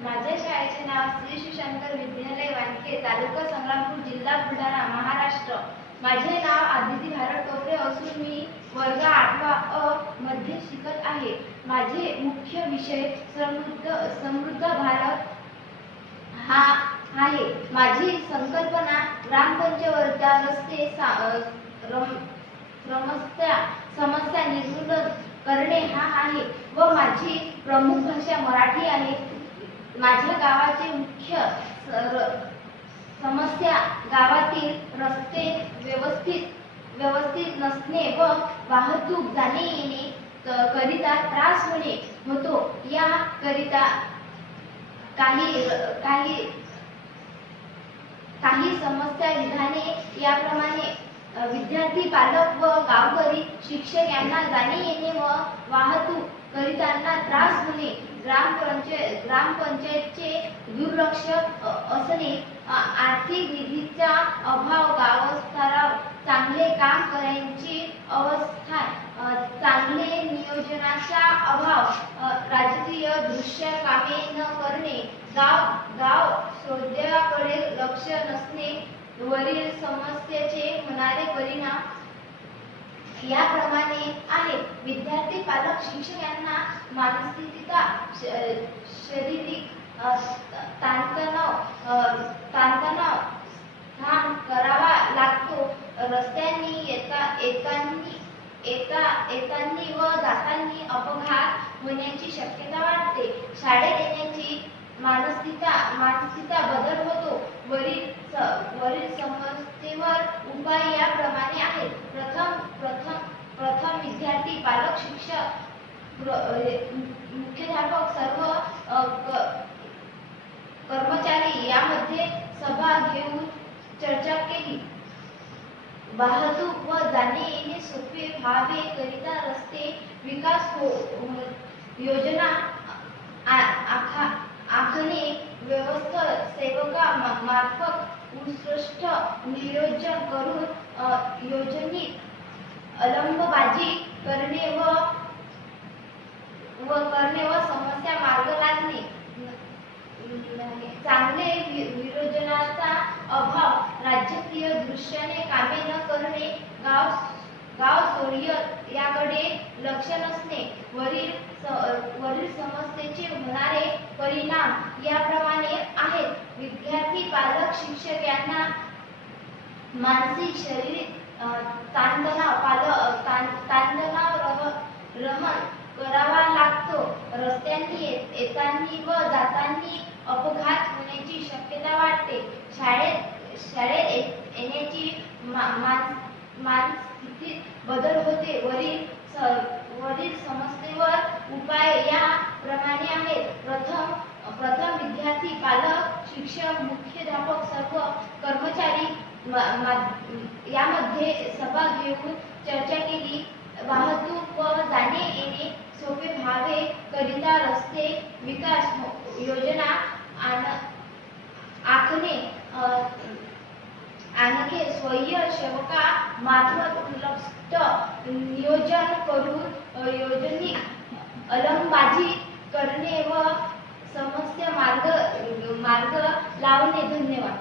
माझ्या शाळेचे नाव श्री शिवशंकर विद्यालय वानके, तालुका संग्रामपूर, जिल्हा बुलढाणा, महाराष्ट्र। माझे नाव आदिती भारत टोपे असून मी वर्ग 8वा अ मध्ये शिकत आहे। माझे मुख्य विषय समृद्ध भारत हा आहे। माझी संकल्पना ग्रामपंचायत रस्ते समस्या निर्मूलन करणे हा आहे व माझी प्रमुख भाषा मराठी आहे। माझ्या गावाचे मुख्य समस्या गावातील रस्ते व्यवस्थित नसणे व वाहतूक जाणे येणे करिता त्रास होतो। या करिता काही समस्या विधाने याप्रमाणे विद्यार्थी, पालक व गावकरी शिक्षक यांना जाणे येणे व वाहतूक करिताना त्रास होणे, ग्रामपंचायतचे दुर्लक्ष असणे, आर्थिक निधीचा अभाव, गावस्थावर चांगले काम करण्याची अवस्था, चांगले नियोजनाचा अभाव, राजकीय दृष्ट्या कामे न करणे, गाव सौंदर्याकडे लक्ष नसणे वरील समस्येचे होणारे परिणाम याप्रमाणे आहेत। विद्यार्थी, पालक, शिक्षक यांना मानसिक, शारीरिक ताणतणाव सहन करावा लागतो। रस्त्याने येतानी व जातानी अपघात होण्याची शक्यता वाढते। शाळेत येण्याची मानसिकता बदल होतो। वरील समस्येवर उपाय याप्रमाणे आहेत। प्रथम विद्यार्थी, पालक, शिक्षक, मुख्याध्यापक सर्व कर्मचारी यामध्ये सभा घेऊन चर्चा केली। वाहतूक व जाणे येणे सोपे व्हावे करिता रस्ते विकास योजना आखणे, व्यवस्थापकामार्फत उत्कृष्ट नियोजन करून योजनेत अंमलबजावणी करणे व समस्या मार्ग लावणे, चांगले नियोजनाचा अभाव, राजकीय दृष्टीने कामे न करणे, गाव शौर्य याकडे लक्ष नसणे वरील समस्येचे होणारे परिणाम याप्रमाणे आहेत। विद्यार्थी, पालक, शिक्षक यांना मानसिक, शारीरिक ताणतणाव सहन करावा लागतो। रस्त्याने येतानी व जातानी अपघात होण्याची शक्यता वाढते। शाळेत येण्याची मानसिकतेत बदल होते। वरील समस्येवर उपाय या प्रमाणे आहेत। प्रथम विद्यार्थी, पालक, शिक्षक, मुख्याध्यापक सर्व कर्मचारी यामध्ये सभा घेऊन चर्चा केली। वाहतूक व जाणे येणे सोपे व्हावे करिता रस्ते विकास योजना आखणे, स्वयंसेवका मार्फत उत्कृष्ट नियोजन करून योजनेत अंमलबजावणी करणे व समस्या मार्ग लावणे। धन्यवाद।